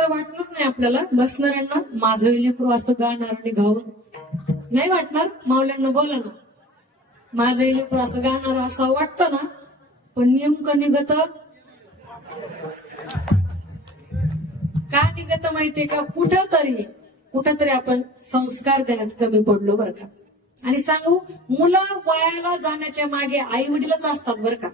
विचित्र वाटणार नाही आपल्याला बसणाऱ्यांना, माझं लेकरू असं गाणार निघावं नाही वाटणार. मावल्यांना बोला ना, माझं लेकरू असं गाणार असं वाटतं ना, पण नेमकं निघत का निघत माहितीये का, कुठंतरी आपण संस्कार देण्यात कमी पडलो बरं का. आणि सांगू, मुलं वयाला जाण्याच्या मागे आई वडीलच असतात बरं का.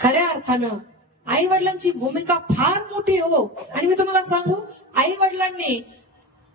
खऱ्या अर्थानं आई वडिलांची भूमिका फार मोठी हो. आणि मी तुम्हाला सांगू, आई वडिलांनी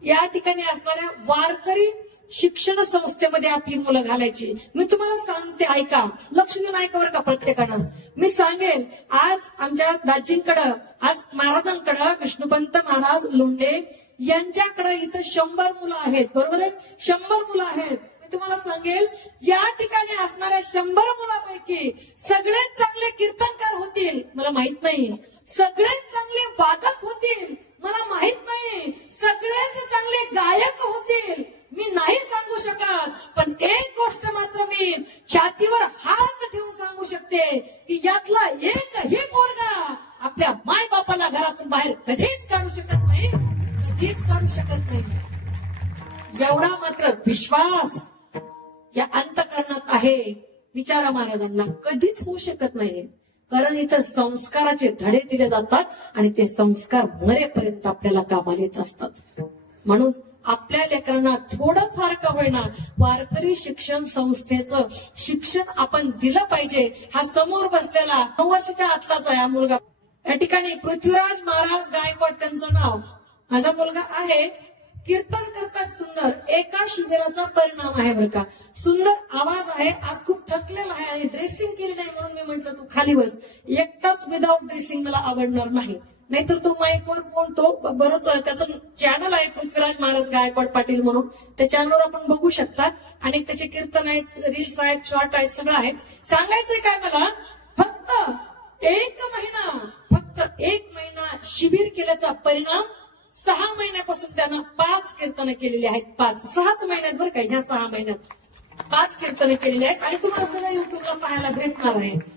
या ठिकाणी असणाऱ्या वारकरी शिक्षण संस्थेमध्ये आपली मुलं घालायची. मी तुम्हाला सांगते, ऐका, लक्ष देऊन ऐका बरं का प्रत्येकानं. मी सांगेन, आज आमच्या दाजींकडं, आज महाराजांकडं, विष्णुपंत महाराज लोंढे यांच्याकडे इथं 100 मुलं आहेत. बरोबर आहे, 100 मुलं आहेत. मी तुम्हाला सांगेल, या ठिकाणी असणाऱ्या 100 मुलांपैकी सगळेच चांगले कीर्तनकार होतील मला माहित नाही, सगळेच चांगले वादक होतील मला माहित नाही, सगळेच चांगले गायक होतील मी नाही सांगू शकत. पण एक गोष्ट मात्र मी छातीवर हात ठेवून सांगू शकते की यातला एकही पोरगा आपल्या माय बापाला घरातून बाहेर कधीच काढू शकत नाही, कधीच काढू शकत नाही. एवढा मात्र विश्वास या अंतःकरणात आहे. विचारा महाराजांना, कधीच होऊ शकत नाही. कारण इथं संस्काराचे धडे दिले जातात आणि ते संस्कार मरेपर्यंत आपल्याला कामाला येत असतात. म्हणून आपल्या लेकरांना थोडंफार का होईना वारकरी शिक्षण संस्थेचं शिक्षण आपण दिलं पाहिजे. हा समोर बसलेला 9 वर्षाच्या आतलाच आहे हा मुलगा. या ठिकाणी पृथ्वीराज महाराज गायकवाड त्यांचं नाव. माझा मुलगा आहे, कीर्तन करतात सुंदर. एका शिबिराचा परिणाम आहे बरं का. सुंदर आवाज आहे. आज खूप थकलेला आहे आणि ड्रेसिंग केली नाही म्हणून मी म्हंटल तू खाली बस. एकटाच विदाऊट ड्रेसिंग मला आवडणार नाही, नाहीतर तो माईकवर बोलतो. बरंच त्याचं चॅनल आहे पृथ्वीराज महाराज गायकवाड पाटील म्हणून, त्या चॅनलवर आपण बघू शकता. आणि त्याचे कीर्तन आहेत, रील्स आहेत, शॉर्ट आहेत, सगळं आहे. सांगायचंय काय मला, फक्त एक महिना शिबिर केल्याचा परिणाम 6 महिन्यापासून त्यानं 5 कीर्तनं केलेली आहेत. 6च महिन्यात बरं का, ह्या 6 महिन्यात 5 कीर्तनं केलेली आहेत. आणि तुम्हाला सगळं युट्यूबला पाहायला भेटणार आहे.